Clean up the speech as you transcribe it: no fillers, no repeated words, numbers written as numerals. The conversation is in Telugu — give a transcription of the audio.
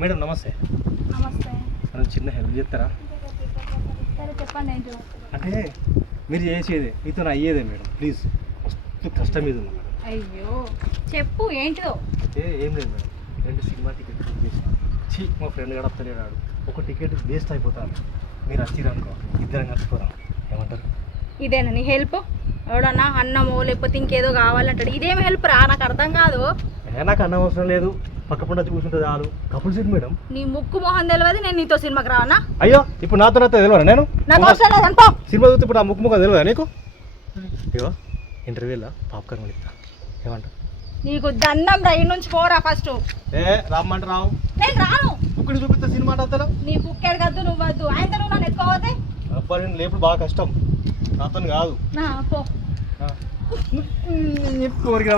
మేడం నమస్తే. నమస్తే. మనం చిన్న హెల్ప్ చేస్తారా? సరే చెప్పండి ఏంటో. అంటే మీరు చేసేదే మీతో అయ్యేదే మేడం, ప్లీజ్. మస్తు కష్టం మీద ఉంది మేడం. అయ్యో చెప్పు ఏంటో. అయితే ఏం లేదు మేడం, 2 సినిమా టికెట్ బుక్ చేసాను. మా ఫ్రెండ్ గడపలేడు, ఒక టికెట్ వేస్ట్ అయిపోతాను. మీరు వచ్చిరనుకో ఇద్దరం కలిసిపోదాం, ఏమంటారు? ఇదేనా నీ హెల్ప్? ఎవడన్నా అన్నమో లేకపోతే ఇంకేదో కావాలంటాడు, ఇదేం హెల్ప్ రా? నాకు అర్థం కాదు. నాకు అన్నం అవసరం లేదు, పక్క పంట కూర్చుంటే చాలు. Couple seat madam. నీ ముక్కు మొహం తెలియదు, నేను నీతో సినిమాకి రావన్నా? అయ్యో ఇప్పుడు నాతో తెలియరా? నేను నాకు అవసరం లేదు అనుకో. సినిమా చూస్తే ఇప్పుడు ఆ ముక్కు ముఖం తెలియదా నీకు? ఇగో ఇంటర్వ్యూలో పాప్కార్న్ కొనిస్తా, ఏమంటారు? నీకు దండం రా, ఇన్ని నుంచి పోరా ఫస్ట్. రమ్మంటే రావు, నేను రాను. బుక్కుని చూపిస్తా సినిమా అంటే. నీ బుక్ ఎడగద్దు, నువ్వు వద్దు. ఆయనతో నువ్వు నన్ను ఎక్కువ పోతే అబ్బాయి నేను లేపుడు బాగా కష్టం, నాతో కాదు. పో. కోరిక